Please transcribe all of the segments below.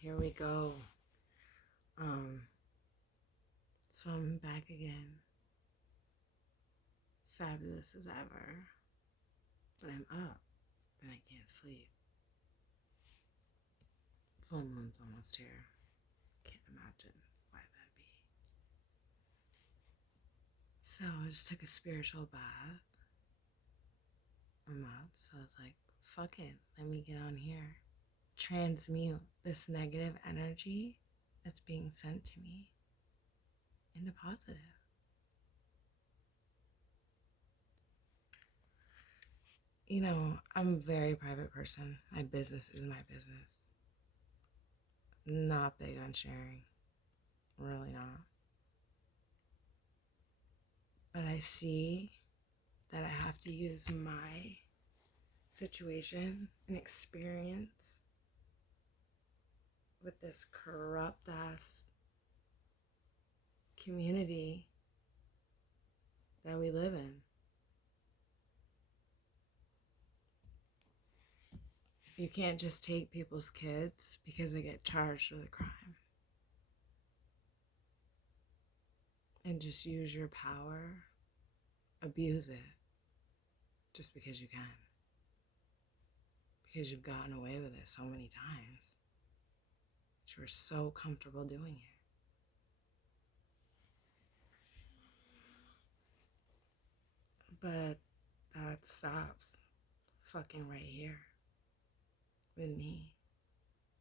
Here we go. So I'm back again. Fabulous as ever. But I'm up and I can't sleep. Full moon's almost here. Can't imagine why that'd be. So I just took a spiritual bath. I'm up, so I was like, fuck it, let me get on here. Transmute this negative energy that's being sent to me into positive. You know, I'm a very private person. My business is my business. Not big on sharing. Really not. But I see that I have to use my situation and experience with this corrupt ass community that we live in. You can't just take people's kids because they get charged with a crime and just use your power, abuse it just because you can. Because you've gotten away with it so many times. You were so comfortable doing it. But that stops fucking right here with me.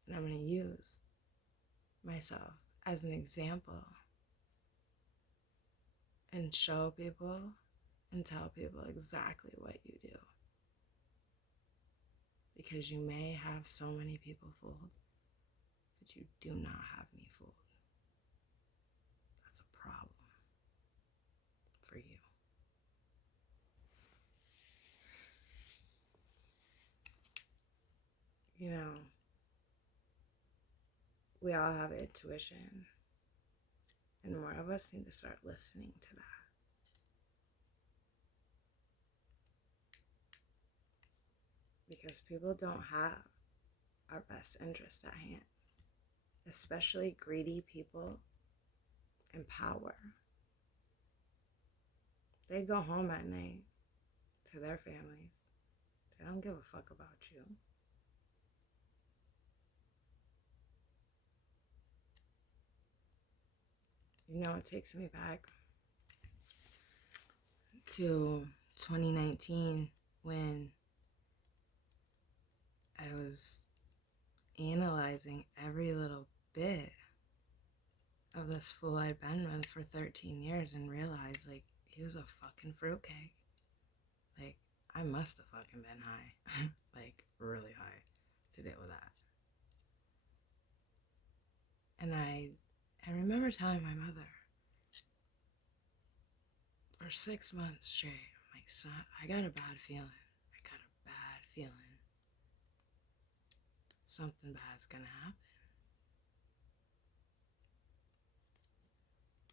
And I'm going to use myself as an example and show people and tell people exactly what you do. Because you may have so many people fooled, but you do not have me fooled. That's a problem for you. You know, we all have intuition, and more of us need to start listening to that. Because people don't have our best interest at hand, especially greedy people in power. They go home at night to their families. They don't give a fuck about you. You know, it takes me back to 2019 when I was analyzing every little bit of this fool I'd been with for 13 years and realized, like, he was a fucking fruitcake. Like, I must have fucking been high. Like, really high to deal with that. And I remember telling my mother for 6 months straight, I'm like, son, I got a bad feeling. I got a bad feeling. Something bad's gonna happen.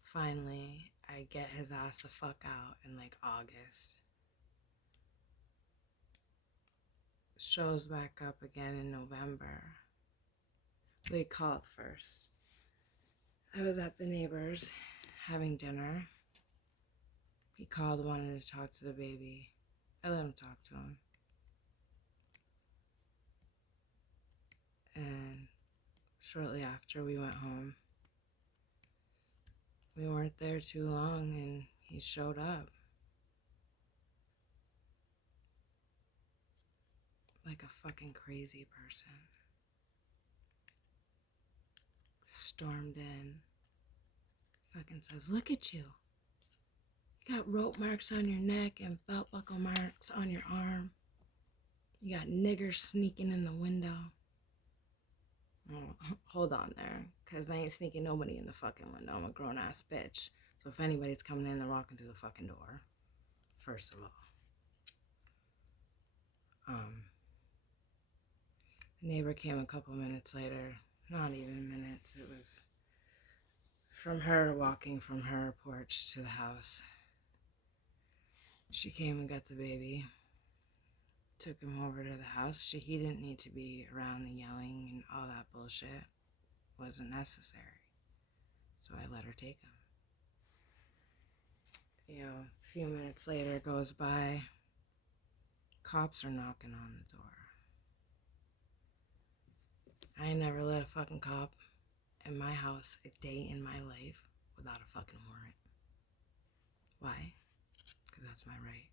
Finally, I get his ass the fuck out in like August. Shows back up again in November. We called first. I was at the neighbor's having dinner. He called, wanted to talk to the baby. I let him talk to him. And shortly after, we went home. We weren't there too long, and he showed up. Like a fucking crazy person. Stormed in. Fucking says, look at you. You got rope marks on your neck and belt buckle marks on your arm. You got niggers sneaking in the window. Oh, hold on there, because I ain't sneaking nobody in the fucking window. I'm a grown-ass bitch. So if anybody's coming in, they're walking through the fucking door, first of all. The neighbor came a couple minutes later. Not even minutes. It was from her walking from her porch to the house. She came and got the baby. took him over to the house. He didn't need to be around the yelling and all that bullshit. Wasn't necessary. So I let her take him. You know, a few minutes later goes by. Cops are knocking on the door. I ain't never let a fucking cop in my house a day in my life without a fucking warrant. Why? Because that's my right.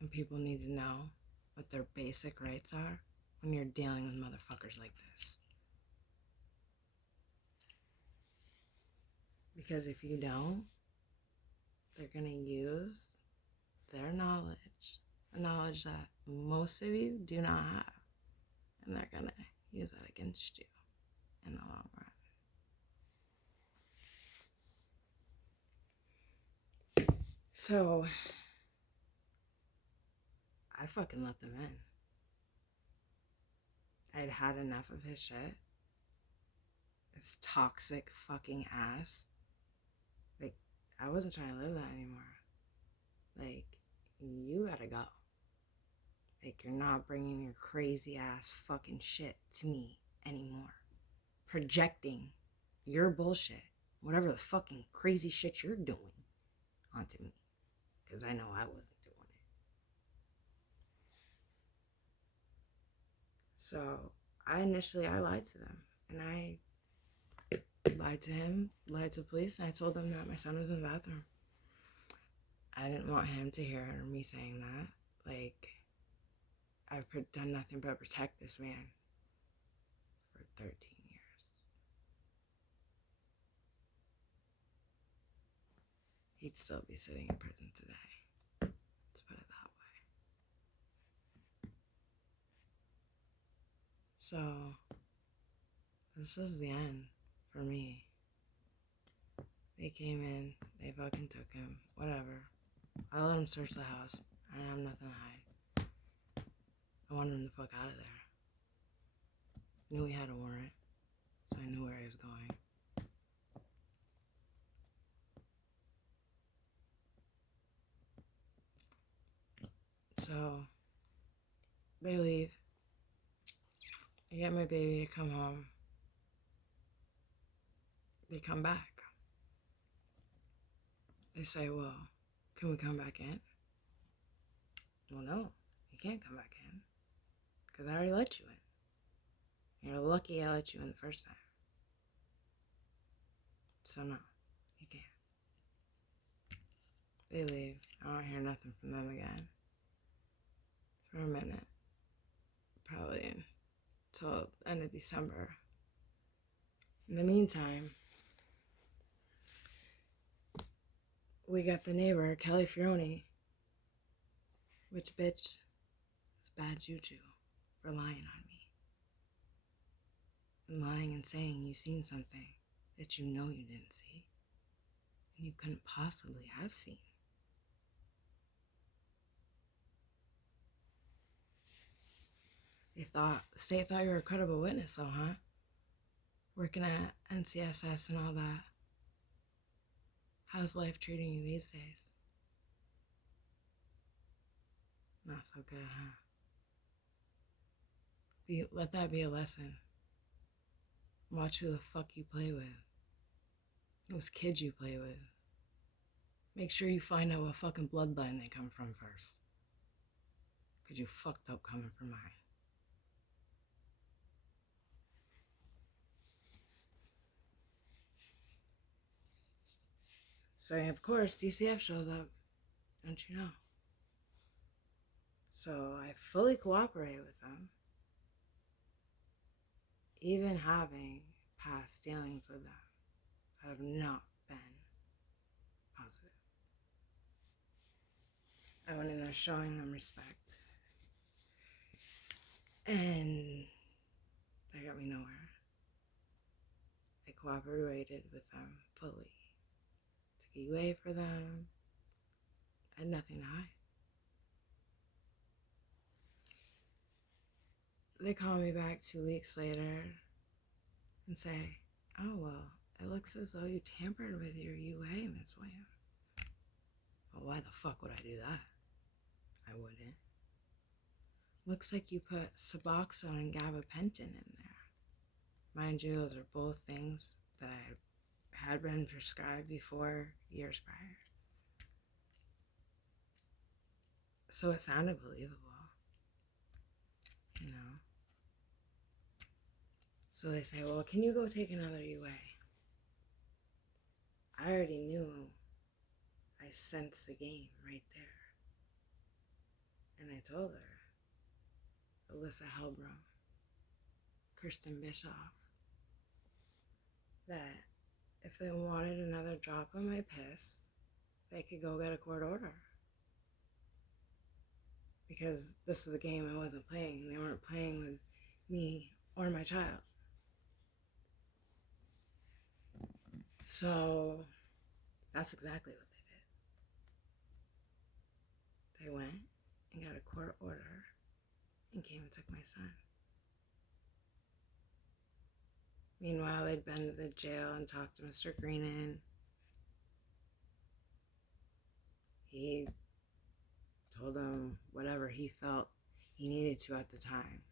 And people need to know what their basic rights are when you're dealing with motherfuckers like this. Because if you don't, they're gonna use their knowledge, the knowledge that most of you do not have, and they're gonna use that against you in the long run. So, I fucking let them in. I'd had enough of his shit. His toxic fucking ass. Like, I wasn't trying to live that anymore. Like, you gotta go. Like, you're not bringing your crazy ass fucking shit to me anymore. Projecting your bullshit, whatever the fucking crazy shit you're doing, onto me. Because I know I wasn't doing it. So, I lied to them. And I lied to him, lied to the police, and I told them that my son was in the bathroom. I didn't want him to hear me saying that. Like, I've done nothing but protect this man for 13 years. He'd still be sitting in prison today. Let's put it that way. So, this was the end for me. They came in, they fucking took him, whatever. I let him search the house. I didn't have nothing to hide. I wanted him the fuck out of there. Knew he had a warrant, so I knew where he was going. So, they leave. I get my baby, I come home. They come back. They say, well, can we come back in? Well, no, you can't come back in. Because I already let you in. You're lucky I let you in the first time. So no, you can't. They leave. I don't hear nothing from them again. For a minute. Probably until the end of December. In the meantime, we got the neighbor, Kelly Fioroni. Which bitch is bad juju for lying on me. And lying and saying you seen something that you know you didn't see. And you couldn't possibly have seen. The state thought you were a credible witness, though, huh? Working at NCSS and all that. How's life treating you these days? Not so good, huh? Let that be a lesson. Watch who the fuck you play with. Those kids you play with. Make sure you find out what fucking bloodline they come from first. Because you fucked up coming from mine. So, of course, DCF shows up. Don't you know? So, I fully cooperate with them. Even having past dealings with them that have not been positive. I went in there showing them respect. And they got me nowhere. I cooperated with them fully. Took a UA for them. I had nothing to hide. They call me back 2 weeks later and say, oh, well, it looks as though you tampered with your UA, Ms. Williams. Well, why the fuck would I do that? I wouldn't. Looks like you put Suboxone and gabapentin in there. Mind you, those are both things that I had been prescribed before years prior. So it sounded believable, you know. So they say, well, can you go take another UA? I already knew. I sensed the game right there. And I told her, Alyssa Hellbrom, Kirsten Bischoff, that if they wanted another drop of my piss, they could go get a court order. Because this was a game I wasn't playing. They weren't playing with me or my child. So that's exactly what they did. They went and got a court order and came and took my son. Meanwhile, they'd been to the jail and talked to Mr. Greenan. He told him whatever he felt he needed to at the time,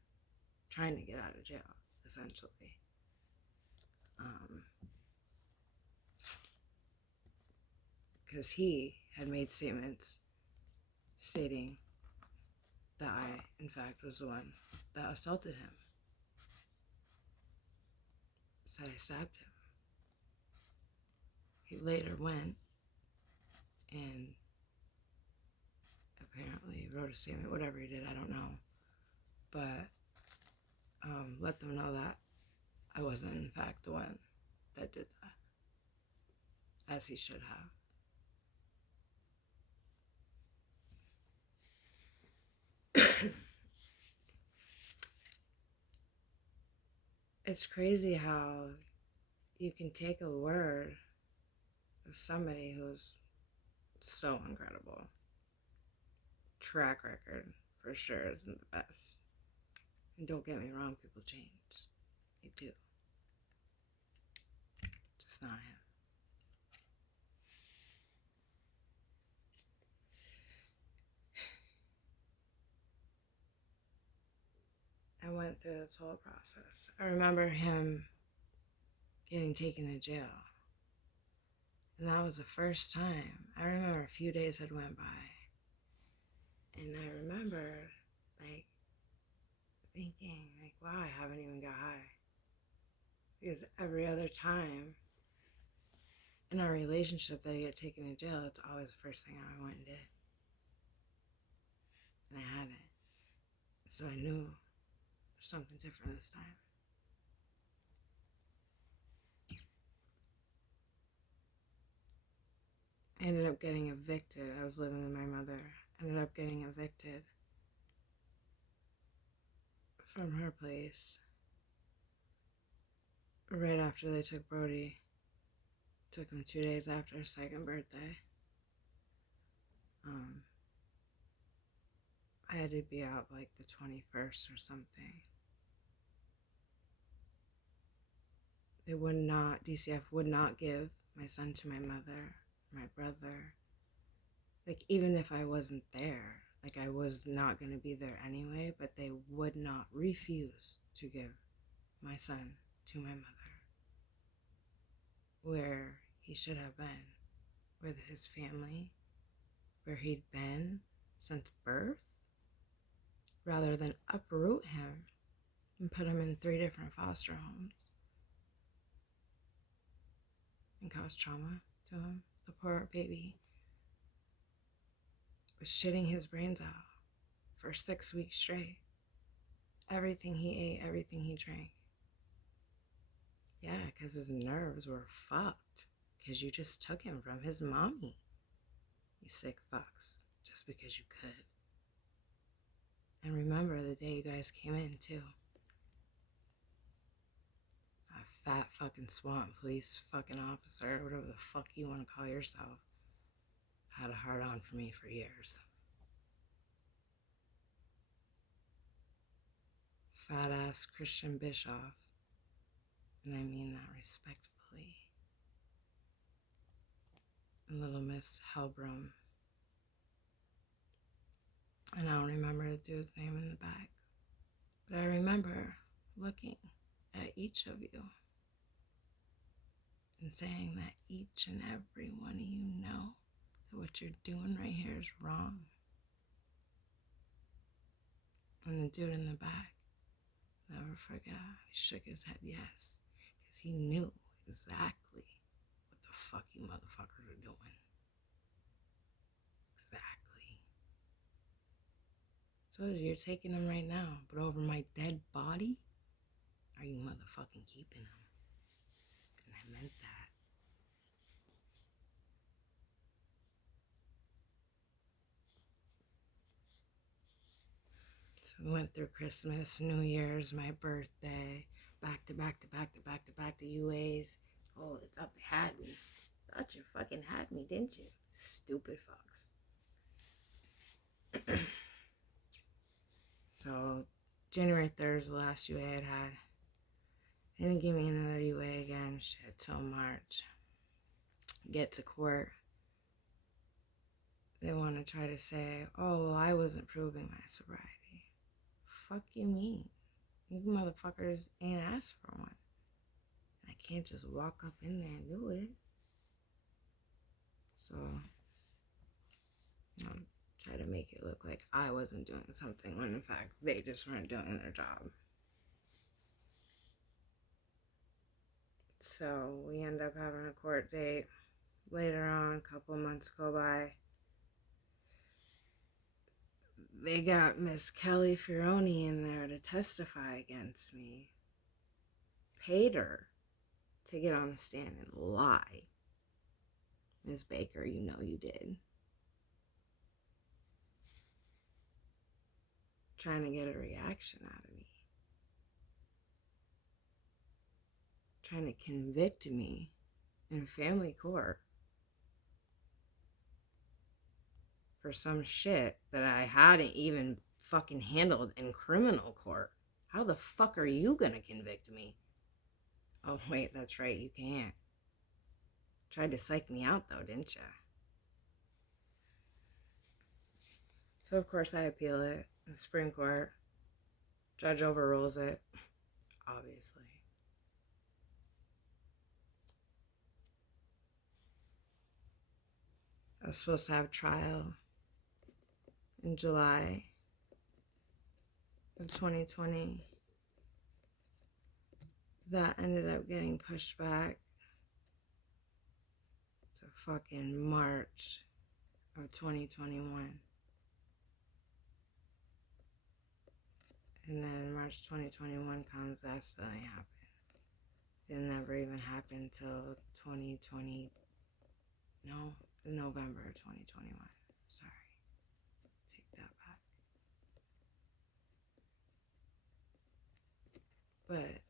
trying to get out of jail, essentially. Because he had made statements stating that I, in fact, was the one that assaulted him. Said I stabbed him. He later went and apparently wrote a statement, whatever he did, I don't know. But let them know that I wasn't, in fact, the one that did that, as he should have. It's crazy how you can take a word of somebody who's so incredible. Track record, for sure, isn't the best. And don't get me wrong, people change. They do. Just not him. I went through this whole process. I remember him getting taken to jail. And that was the first time. I remember a few days had went by. And I remember, like, thinking, like, wow, I haven't even got high. Because every other time in our relationship that I get taken to jail, it's always the first thing I went and did. And I hadn't. So I knew something different this time. I ended up getting evicted. I was living with my mother. Ended up getting evicted from her place right after they took Brody. Took him 2 days after his second birthday. I had to be out like the 21st or something. They would not, DCF would not give my son to my mother, my brother. Like, even if I wasn't there, like, I was not going to be there anyway, but they would not refuse to give my son to my mother, where he should have been, with his family, where he'd been since birth, rather than uproot him and put him in 3 different foster homes and cause trauma to him. The poor baby was shitting his brains out for 6 weeks straight. Everything he ate, everything he drank. Yeah, because his nerves were fucked. Because you just took him from his mommy. You sick fucks. Just because you could. And remember the day you guys came in, too. That fat fucking swamp police fucking officer, whatever the fuck you want to call yourself, had a hard on for me for years. Fat ass Christian Bischoff. And I mean that respectfully. And little Miss Hellbrom. And I don't remember the dude's name in the back. But I remember looking at each of you and saying that each and every one of you know that what you're doing right here is wrong. And the dude in the back, never forgot, he shook his head yes, because he knew exactly what the fuck you motherfuckers are doing. Exactly. So you're taking them right now, but over my dead body, are you motherfucking keeping them? And I meant that. So we went through Christmas, New Year's, my birthday, back to back to back to back to back to UAs. Oh, they thought they had me. Thought you fucking had me, didn't you? Stupid fucks. So, January 3rd is the last UA I'd had. They didn't give me another UA again, shit, till March. Get to court. They want to try to say, oh, well, I wasn't proving my sobriety. Fuck you mean? You motherfuckers ain't asked for one. I can't just walk up in there and do it. So, try to make it look like I wasn't doing something when in fact they just weren't doing their job. So we end up having a court date later on, a couple months go by. They got Miss Kelly Ferroni in there to testify against me. Paid her to get on the stand and lie. Ms. Baker, you know you did. Trying to get a reaction out of me. Trying to convict me in family court for some shit that I hadn't even fucking handled in criminal court. How the fuck are you gonna convict me? Oh, wait, that's right, you can't. Tried to psych me out, though, didn't ya? So, of course, I appeal it in Supreme Court. Judge overrules it, obviously. I was supposed to have trial in July of 2020. That ended up getting pushed back to fucking March of 2021. And then March 2021 comes, that still ain't happened. It never even happened till 2020. No, November 2021. Sorry. Take that back. But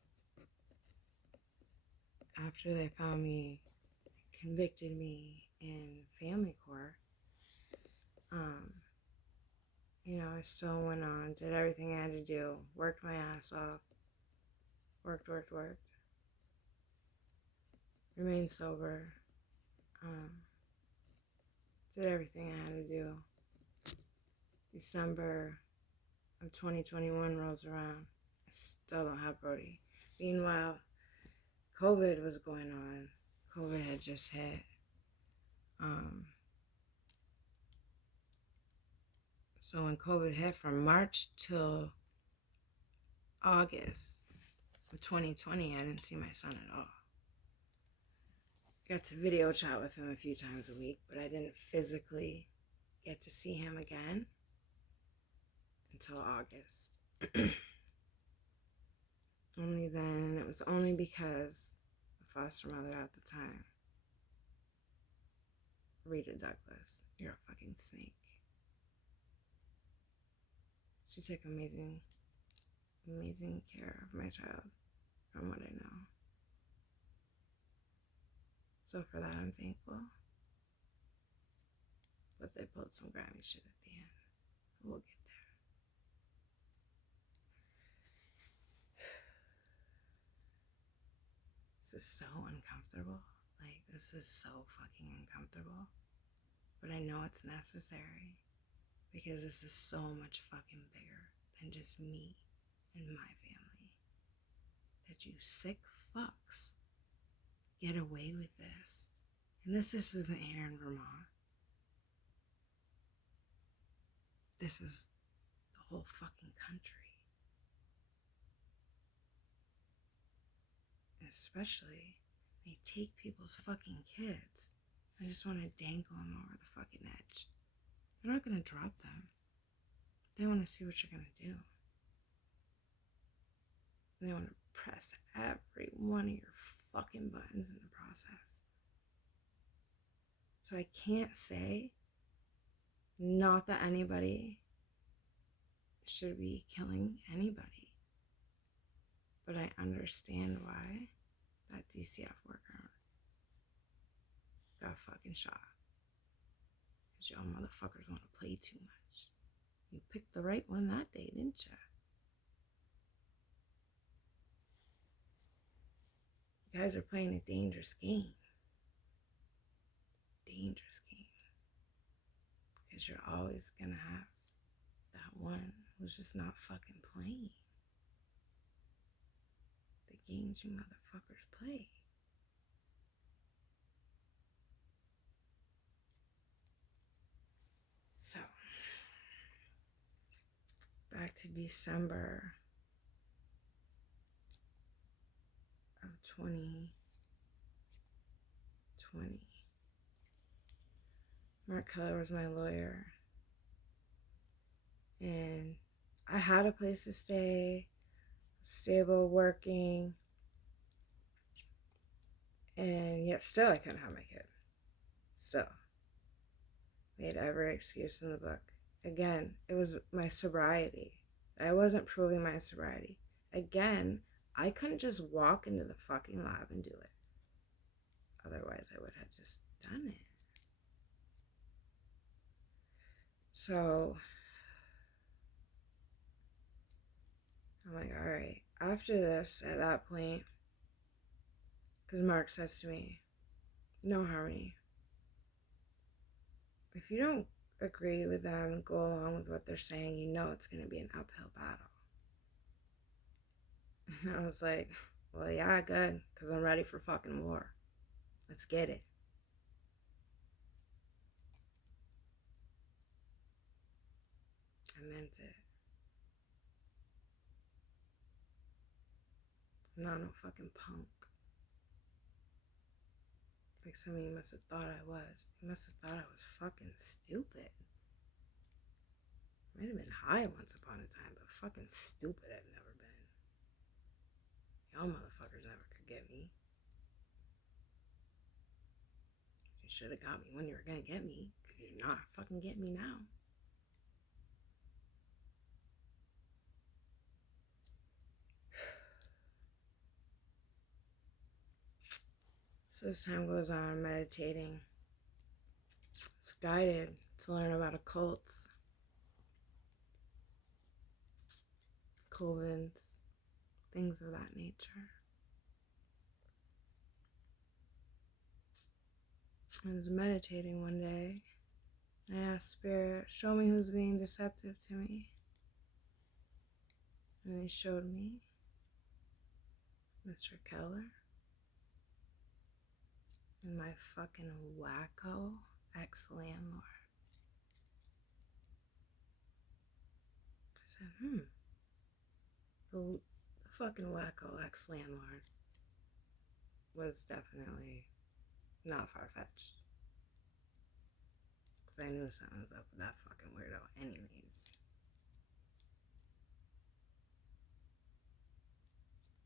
after they found me, convicted me in family court, I still went on, did everything I had to do, worked my ass off, worked. Remained sober, did everything I had to do. December of 2021 rolls around, I still don't have Brody. Meanwhile, COVID was going on. COVID had just hit. So when COVID hit, from March till August of 2020, I didn't see my son at all. Got to video chat with him a few times a week, but I didn't physically get to see him again until August. Only then, it was only because the foster mother at the time, Rita Douglas, you're a fucking snake. She took amazing care of my child, from what I know. So for that, I'm thankful. But they pulled some grimy shit at the end. We'll get there. This is so uncomfortable. Like, this is so fucking uncomfortable. But I know it's necessary. Because this is so much fucking bigger than just me and my family. That you sick fucks get away with this. And this isn't here in Vermont. This is the whole fucking country. And especially, they take people's fucking kids. I just want to dangle them over the fucking edge. They're not going to drop them. They want to see what you're going to do. They want to press every one of your fucking buttons in the process. So I can't say, not that anybody should be killing anybody, but I understand why that DCF worker got fucking shot. Because y'all motherfuckers want to play too much. You picked the right one that day, didn't ya? You guys are playing a dangerous game. Dangerous game. Because you're always gonna have that one who's just not fucking playing the games you motherfuckers play. So, back to December of 2020. Mark Keller was my lawyer. And I had a place to stay, stable, working. And yet still I couldn't have my kid. Still. Made every excuse in the book. Again, it was my sobriety. I wasn't proving my sobriety. Again, I couldn't just walk into the fucking lab and do it. Otherwise, I would have just done it. So, I'm like, all right. After this, at that point, because Mark says to me, no, Harmony, if you don't agree with them and go along with what they're saying, you know it's going to be an uphill battle. And I was like, well, yeah, good, because I'm ready for fucking war. Let's get it. I meant it. I'm not no fucking punk. Like some of you must have thought I was. You must have thought I was fucking stupid. Might have been high once upon a time, but fucking stupid I've never been. Y'all motherfuckers never could get me. You should have got me when you were gonna get me, because you're not fucking getting me now. So as time goes on, I'm meditating. It's guided to learn about occults, covens, things of that nature. I was meditating one day, and I asked Spirit, show me who's being deceptive to me. And they showed me Mr. Keller and my fucking wacko ex-landlord. I said, the fucking wacko ex-landlord was definitely not far-fetched. Because I knew something was up with that fucking weirdo anyways.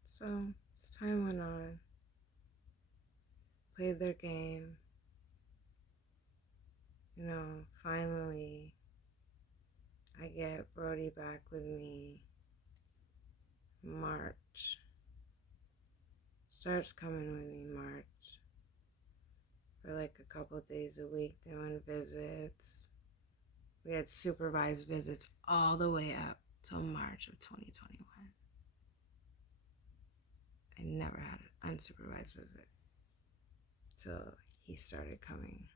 So, as time went on, played their game. You know, finally, I get Brody back with me. March. Starts coming with me March. For like a couple days a week doing visits. We had supervised visits all the way up till March of 2021. I never had an unsupervised visit till he started coming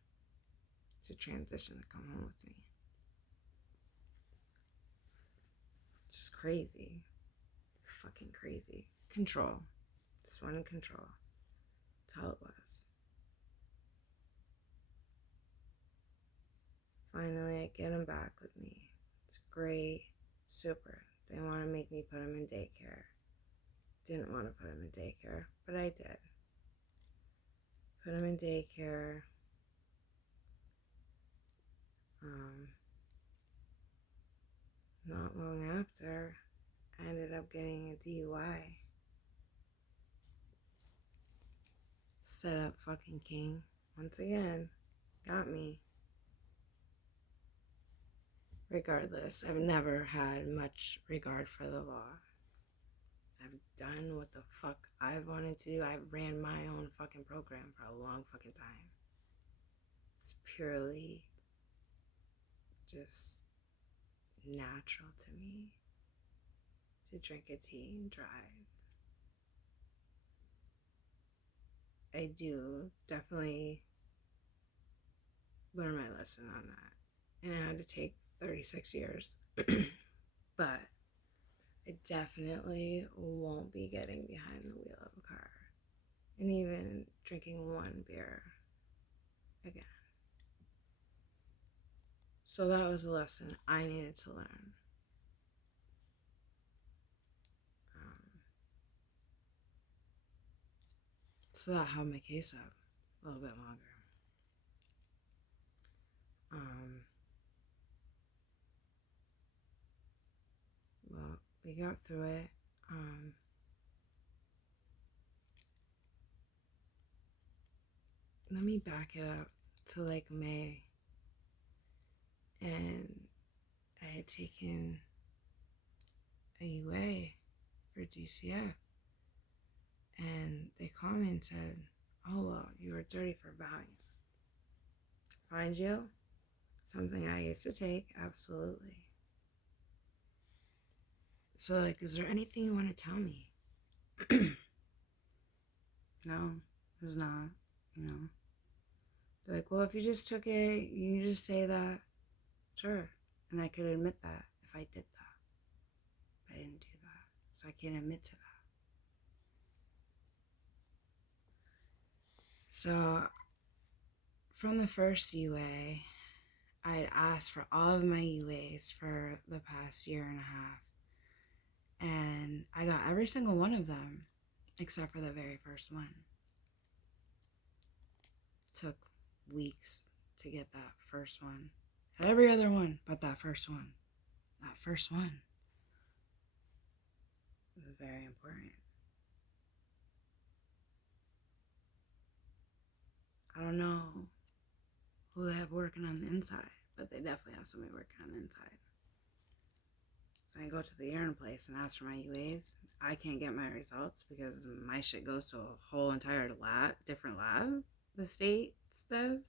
to transition to come home with me. Just crazy. Fucking crazy. Control. Just wanted control. That's all it was. Finally, I get him back with me. It's great. Super. They want to make me put him in daycare. Didn't want to put him in daycare, but I did. Put him in daycare. Not long after, I ended up getting a DUI. Set up fucking king. Once again, got me. Regardless, I've never had much regard for the law. I've done what the fuck I've wanted to do. I ran my own fucking program for a long fucking time. It's purely just natural to me to drink a tea and drive. I do definitely learn my lesson on that. And I had to take 36 years. But I definitely won't be getting behind the wheel of a car. And even drinking one beer again. So that was a lesson I needed to learn. So that held my case up a little bit longer. Well, we got through it. Let me back it up to like May. And I had taken a UA for DCF. And they called me and said, oh, well, you were dirty for Valium. Mind you, something I used to take, absolutely. So, like, is there anything you want to tell me? No, there's not, you know. They're like, well, if you just took it, you just say that. Sure. And I could admit that if I did that. But I didn't do that. So I can't admit to that. So, from the first UA, I had asked for all of my UAs for the past year and a half. And I got every single one of them, except for the very first one. Took weeks to get that first one. Had every other one, but that first one. That first one was very important. I don't know who they have working on the inside, but they definitely have somebody working on the inside. So I go to the urine place and ask for my UAs. I can't get my results because my shit goes to a whole entire lab, different lab. The state says,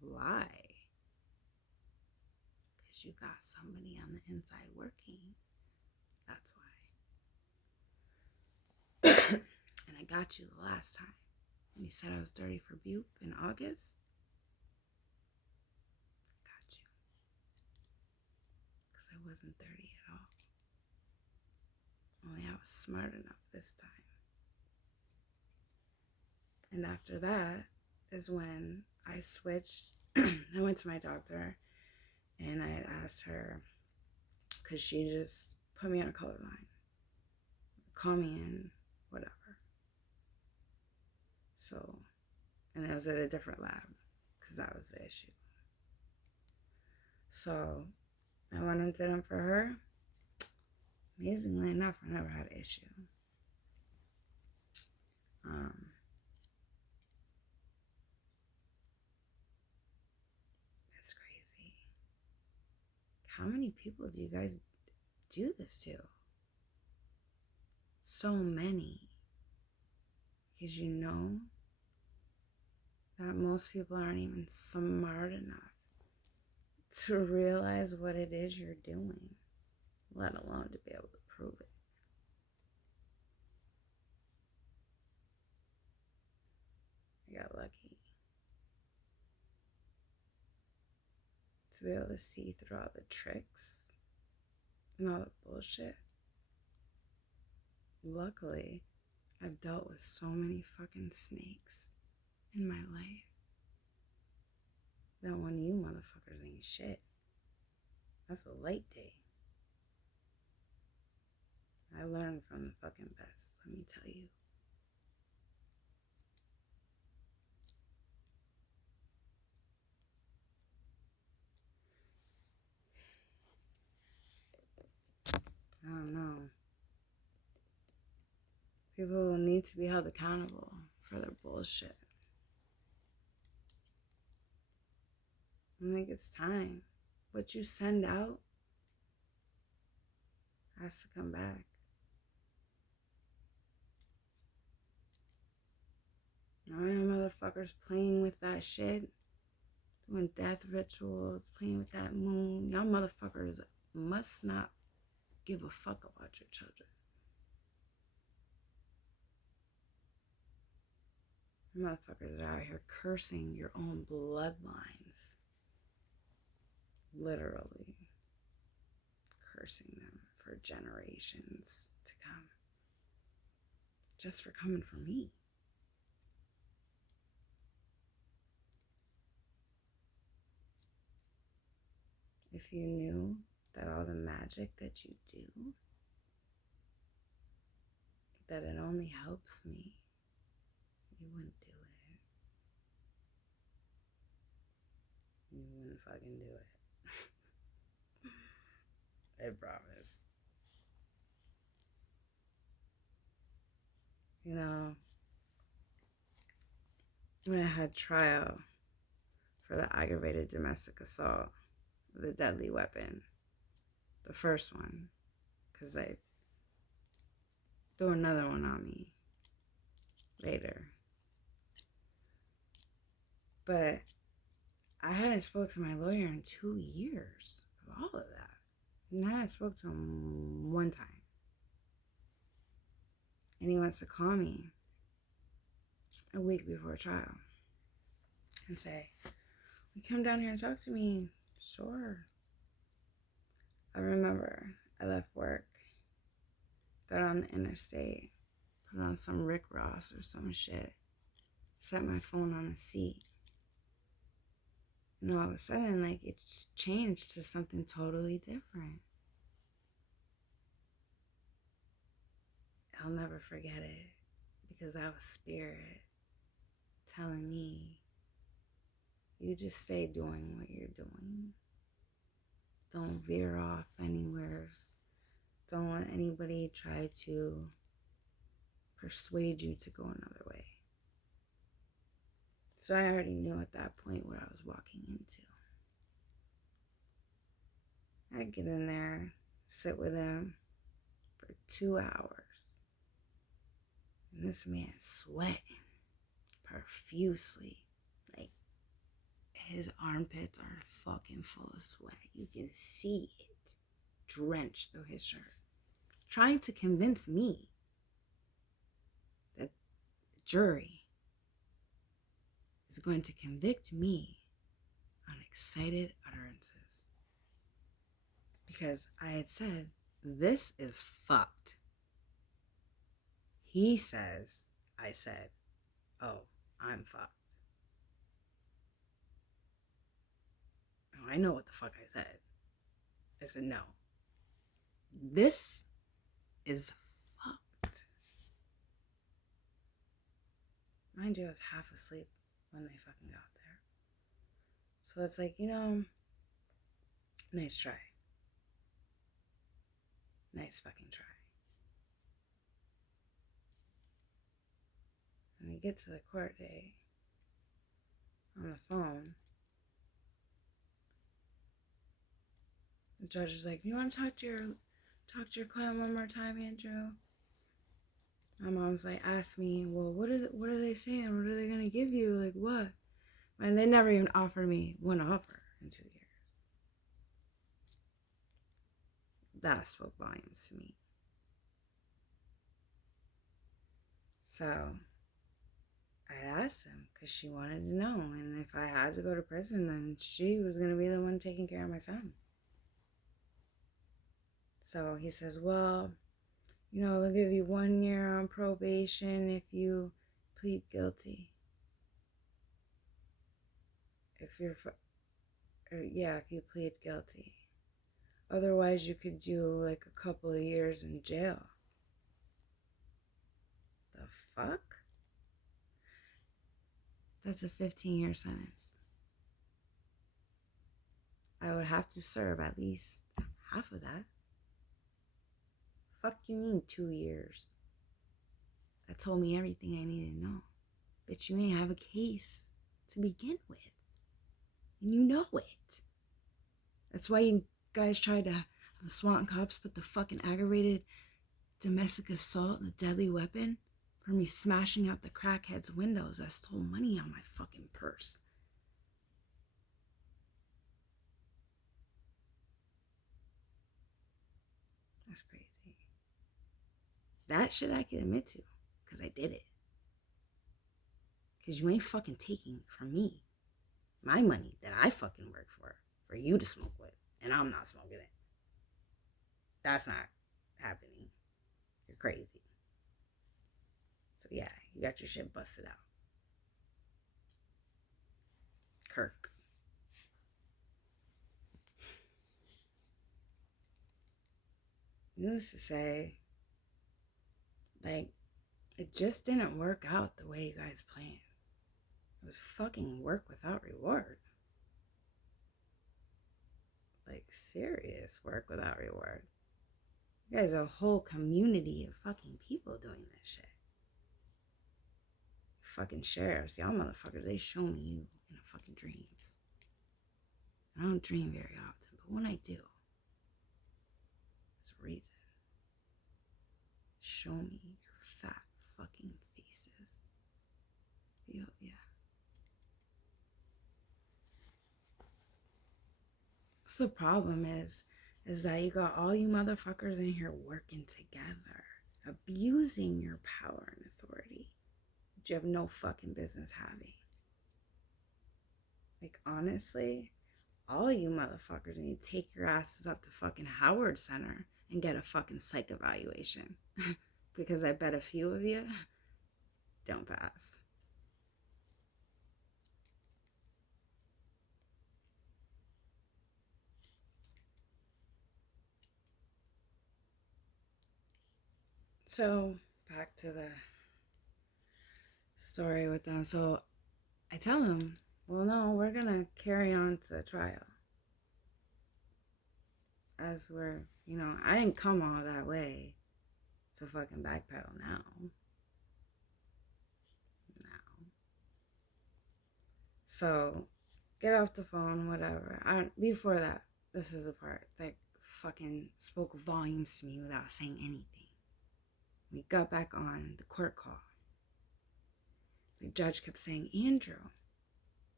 why? Because you got somebody on the inside working. That's why. And I got you the last time. When you said I was dirty for Bupe in August. I got you. Because I wasn't dirty at all. Only I was smart enough this time. And after that is when I switched. I went to my doctor and I had asked her, because she just put me on a color line. Call me in, whatever. So, and it was at a different lab because that was the issue. So I went and did them for her. Amazingly enough, I never had an issue. That's crazy. How many people do you guys do this to? So many. Because you know that most people aren't even smart enough to realize what it is you're doing, let alone to be able to prove it. I got lucky to be able to see through all the tricks and all the bullshit. Luckily, I've dealt with so many fucking snakes in my life that one of you motherfuckers ain't shit. That's a light day. I learned from the fucking best, let me tell you. I don't know. People need to be held accountable for their bullshit. I think it's time. What you send out has to come back. All you motherfuckers playing with that shit, doing death rituals, playing with that moon. Y'all motherfuckers must not give a fuck about your children. You motherfuckers are out here cursing your own bloodlines. Literally cursing them for generations to come. Just for coming for me. If you knew that all the magic that you do, that it only helps me, you wouldn't do it. You wouldn't fucking do it. I promise. You know, when I had trial for the aggravated domestic assault with a deadly weapon, the first one, because they threw another one on me later. But I hadn't spoke to my lawyer in 2 years of all of that. And I spoke to him one time. And he wants to call me a week before trial and say, "We come down here and talk to me." Sure. I remember I left work, got on the interstate, put on some Rick Ross or some shit, set my phone on the seat. And all of a sudden, like, it's changed to something totally different. I'll never forget it, because that was spirit telling me, you just stay doing what you're doing. Don't veer off anywhere. Don't let anybody try to persuade you to go another way. So I already knew at that point what I was walking into. I get in there, sit with him for 2 hours. And this man's sweating profusely. Like, his armpits are fucking full of sweat. You can see it drenched through his shirt. Trying to convince me that the jury is going to convict me on excited utterances. Because I had said, this is fucked. He says, I said, oh, I'm fucked. I know what the fuck I said. I said, no. This is fucked. Mind you, I was half asleep when they fucking got there. So it's like, nice try. Nice fucking try. When we get to the court day, on the phone, the judge is like, "You want to talk to your client one more time, Andrew?" My mom's like, asked me, "Well, what are they saying? What are they gonna give you? Like what?" And they never even offered me one offer in 2 years. That spoke volumes to me. So I asked him because she wanted to know, and if I had to go to prison, then she was gonna be the one taking care of my son. So he says, well, they'll give you 1 year on probation if you plead guilty. If you plead guilty. Otherwise, you could do like a couple of years in jail. The fuck? That's a 15-year sentence. I would have to serve at least half of that. Fuck you mean 2 years? That told me everything I needed to know. Bitch, you ain't have a case to begin with. And you know it. That's why you guys tried to have the SWAT cops put the fucking aggravated domestic assault, the deadly weapon, for me smashing out the crackhead's windows that stole money out my fucking purse. That's crazy. That shit I can admit to, because I did it. Because you ain't fucking taking from me my money that I fucking worked for you to smoke with, and I'm not smoking it. That's not happening. You're crazy. So yeah, you got your shit busted out. Kirk. Needless to say, like, it just didn't work out the way you guys planned. It was fucking work without reward. Like, serious work without reward. You guys are a whole community of fucking people doing this shit. Fucking sheriffs, y'all motherfuckers, they show me you in a fucking dreams. I don't dream very often, but when I do, there's a reason. Show me your fat fucking faces. Yeah. So the problem is that you got all you motherfuckers in here working together, abusing your power and authority that you have no fucking business having. Like, honestly, all you motherfuckers need to take your asses up to fucking Howard Center and get a fucking psych evaluation. Because I bet a few of you don't pass. So, back to the story with them. So, I tell them, well, no, we're going to carry on to the trial. As we're, I didn't come all that way to fucking backpedal now. So, get off the phone, whatever. Before that, this is the part that fucking spoke volumes to me without saying anything. We got back on the court call. The judge kept saying, Andrew.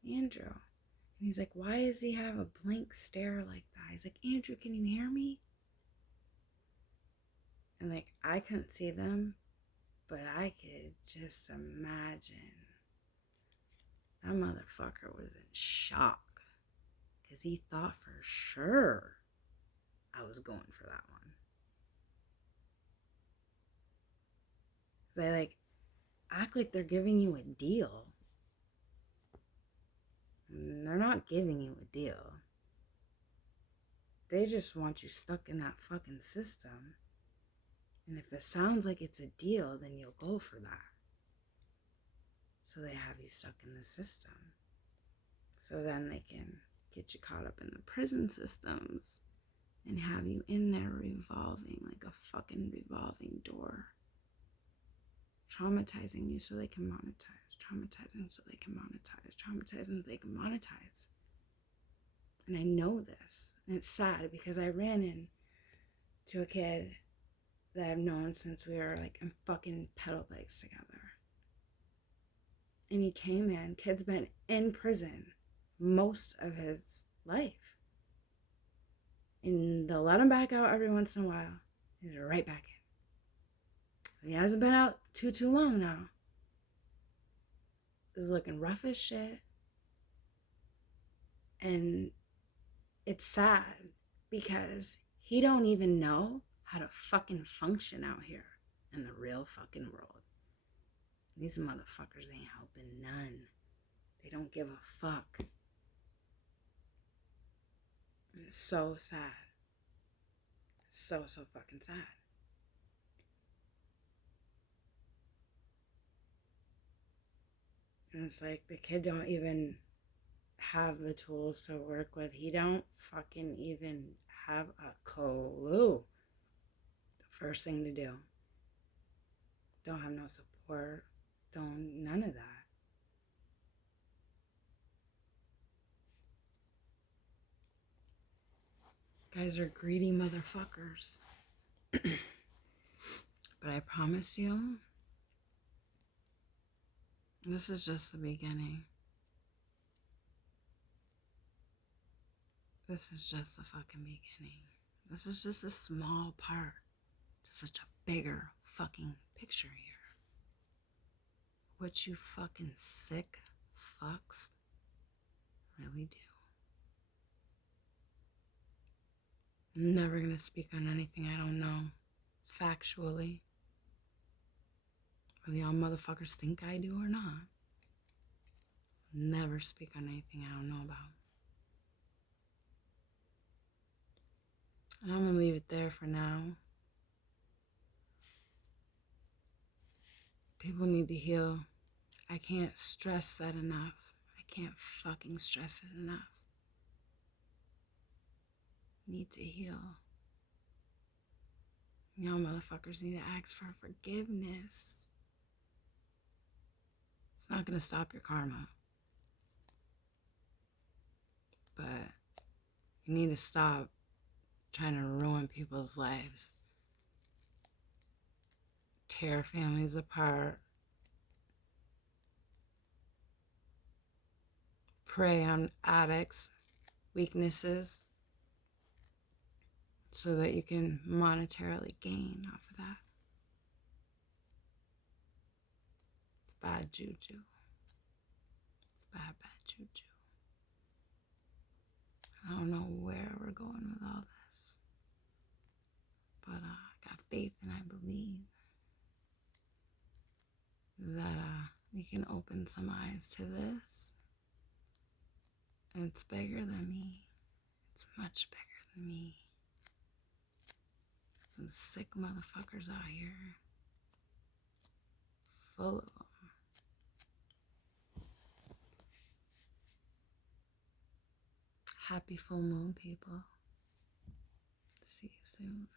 And he's like, why does he have a blank stare like that? He's like, Andrew, can you hear me? And like, I couldn't see them, but I could just imagine that motherfucker was in shock. Because he thought for sure I was going for that one. They act like they're giving you a deal. They're not giving you a deal. They just want you stuck in that fucking system. And if it sounds like it's a deal, then you'll go for that. So they have you stuck in the system. So then they can get you caught up in the prison systems and have you in there revolving like a fucking revolving door. Traumatizing you so they can monetize. Traumatizing so they can monetize. Traumatizing so they can monetize. And I know this. And it's sad because I ran into a kid that I've known since we were in fucking pedal bikes together. And he came in. Kid's been in prison most of his life. And they'll let him back out every once in a while. He's right back in. He hasn't been out too long now. He's looking rough as shit. And it's sad because He don't even know how to fucking function out here in the real fucking world. These motherfuckers ain't helping none. They don't give a fuck. It's so sad. So fucking sad. And it's like the kid don't even have the tools to work with. He don't fucking even have a clue. The first thing to do. Don't have no support. None of that. Guys are greedy motherfuckers. But I promise you, this is just the beginning. This is just the fucking beginning. This is just a small part to such a bigger fucking picture here. What you fucking sick fucks really do. I'm never gonna speak on anything I don't know factually. Whether y'all motherfuckers think I do or not. Never speak on anything I don't know about. And I'm gonna leave it there for now. People need to heal. I can't stress that enough. I can't fucking stress it enough. Need to heal. Y'all motherfuckers need to ask for forgiveness. It's not gonna stop your karma. But you need to stop trying to ruin people's lives. Tear families apart. Prey on addicts' weaknesses so that you can monetarily gain off of that. It's bad juju. It's bad juju. I don't know where we're going with all this, but I got faith and I believe that we can open some eyes to this. And it's bigger than me. It's much bigger than me. Some sick motherfuckers out here. Full of them. Happy full moon, people. See you soon.